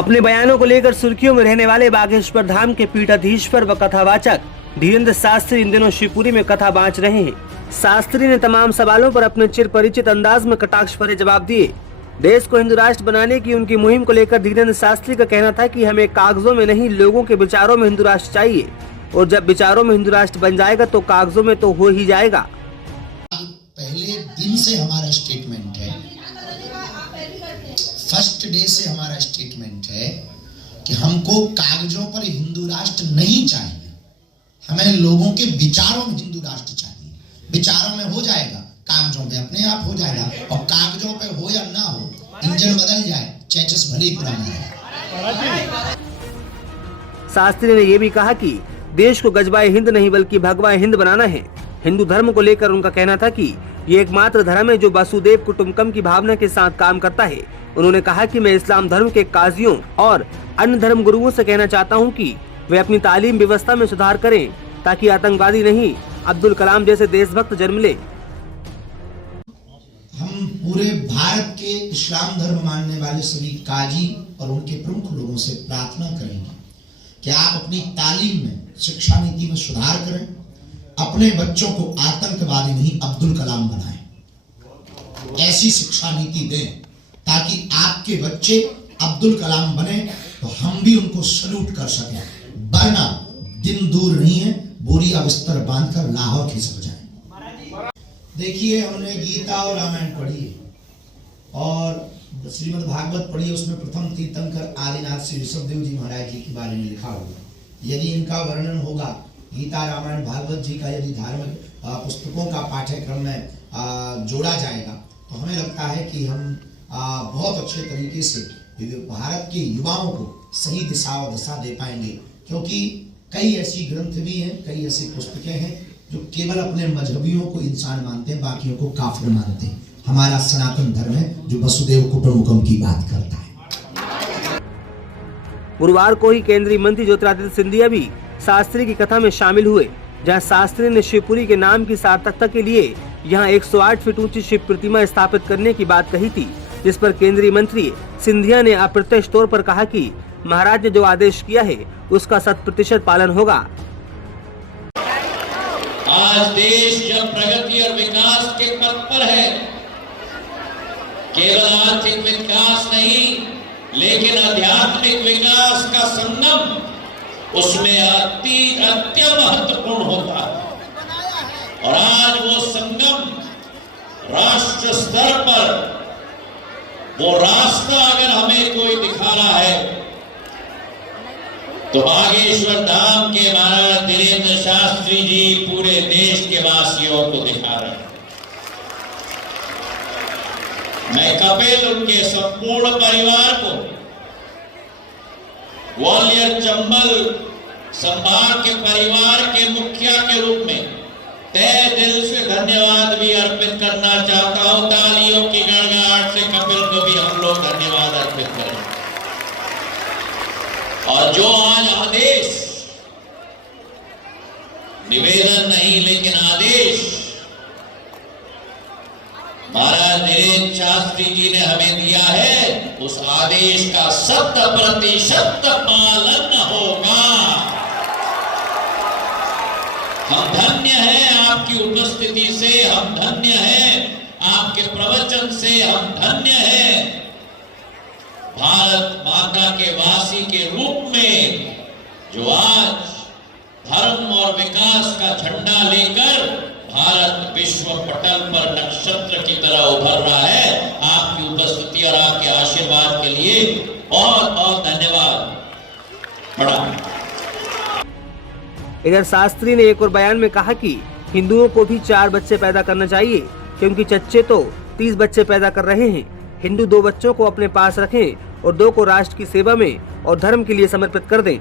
अपने बयानों को लेकर सुर्खियों में रहने वाले बागेश्वर धाम के पीठाधीश्वर व कथावाचक धीरेन्द्र शास्त्री इन दिनों शिवपुरी में कथा बांच रहे हैं। शास्त्री ने तमाम सवालों पर अपने चिर परिचित अंदाज में कटाक्ष भरे जवाब दिए। देश को हिंदू राष्ट्र बनाने की उनकी मुहिम को लेकर धीरेन्द्र शास्त्री का कहना था कि हमें कागजों में नहीं, लोगों के विचारों में हिंदू राष्ट्र चाहिए, और जब विचारों में हिंदू राष्ट्र बन जाएगा तो कागजों में तो हो ही जाएगा। पहले दिन से हमारा स्टेटमेंट है, फर्स्ट डे से हमारा स्टेटमेंट है कि हमको कागजों पर हिंदू राष्ट्र नहीं चाहिए, हमें लोगों के विचारों में हिंदू राष्ट्र चाहिए। विचारों में हो जाएगा, कागजों पे अपने आप हो जाएगा, और कागजों पे हो या ना हो, इंजन बदल जाए, चेचिस भले ही पुराना है। शास्त्री ने यह भी कहा कि देश को गजबाए हिंद नहीं बल्कि भगवाए हिंद बनाना है। हिंदू धर्म को लेकर उनका कहना था कि ये एकमात्र धर्म है जो वसुदेव कुटुंबकम की भावना के साथ काम करता है। उन्होंने कहा कि मैं इस्लाम धर्म के काजियों और अन्य धर्म गुरुओं से कहना चाहता हूं कि वे अपनी तालीम व्यवस्था में सुधार करें ताकि आतंकवादी नहीं, अब्दुल कलाम जैसे देशभक्त जन्म ले। हम पूरे भारत के इस्लाम धर्म मानने वाले सभी काजी और उनके प्रमुख लोगों से प्रार्थना करेंगे कि आप अपनी तालीम में, शिक्षा नीति में सुधार करें, अपने बच्चों को आतंकवादी नहीं अब्दुल कलाम बनाएं। ऐसी शिक्षा नीति दें ताकि आपके बच्चे अब्दुल कलाम बने तो हम भी उनको सल्यूट कर सकें, वरना दिन दूर नहीं है, बोरिया बिस्तर बांधकर लाहौर खिसक जाए। देखिए, हमने गीता और रामायण पढ़ी है और श्रीमद् भागवत पढ़ी है। उसमें प्रथम तीर्थंकर आदिनाथ श्री ऋषभदेव जी महाराज जी के बारे में लिखा हुआ। यदि इनका वर्णन होगा गीता, रामायण, भागवत जी का यदि धार्मिक पुस्तकों का पाठ्यक्रम में जोड़ा जाएगा तो हमें लगता है कि हम बहुत अच्छे तरीके से भारत के युवाओं को सही दिशा और दशा दे पाएंगे, क्योंकि कई ऐसी ग्रंथ भी हैं, कई ऐसी पुस्तकें हैं जो केवल अपने मजहबियों को इंसान मानते हैं, बाकियों को काफिर मानते हैं। हमारा सनातन धर्म है जो वसुदेव कुटुंबकम की बात करता है। गुरुवार को ही केंद्रीय मंत्री ज्योतिरादित्य सिंधिया भी शास्त्री की कथा में शामिल हुए, जहां शास्त्री ने शिवपुरी के नाम की सार्थकता के लिए यहां 108 फीट ऊंची शिव प्रतिमा स्थापित करने की बात कही थी, जिस पर केंद्रीय मंत्री सिंधिया ने अप्रत्यक्ष तौर पर कहा कि महाराज ने जो आदेश किया है उसका 100% पालन होगा। आज देश जब प्रगति और विकास के पथ पर है, केवल आर्थिक विकास नहीं लेकिन आध्यात्मिक विकास का संगम उसमें अति महत्वपूर्ण होता है। और आज वो संगम राष्ट्र स्तर पर वो रास्ता अगर हमें कोई दिखा रहा है तो बागेश्वर धाम के महाराज धीरेन्द्र शास्त्री जी पूरे देश के वासियों को दिखा रहे हैं। मैं कपिल, उनके संपूर्ण परिवार को ग्वालियर चंबल संभाग के परिवार के मुखिया के रूप में तहे दिल से धन्यवाद भी अर्पित करना चाहता हूं। तालियों की गड़गड़ाहट से कपिल को भी हम लोग धन्यवाद अर्पित करें। और जो आज आदेश, निवेदन नहीं लेकिन आदेश महाराज धीरेन्द्र शास्त्री जी ने हमें दिया है, उस आदेश का 100% पालन होगा। हम धन्य हैं आपकी उपस्थिति से, हम धन्य हैं आपके प्रवचन से, हम धन्य हैं भारत माता के वासी के रूप में जो आज धर्म और विकास का झंडा लेकर भारत विश्व पटल पर नक्षत्र की तरह उभर रहा है। आपकी उपस्थिति और आपके आशीर्वाद के लिए बहुत बहुत धन्यवाद। इधर शास्त्री ने एक और बयान में कहा कि हिंदुओं को भी 4 बच्चे पैदा करना चाहिए, क्योंकि चच्चे तो 30 बच्चे पैदा कर रहे हैं। हिंदू 2 बच्चों को अपने पास रखें और 2 को राष्ट्र की सेवा में और धर्म के लिए समर्पित कर दें।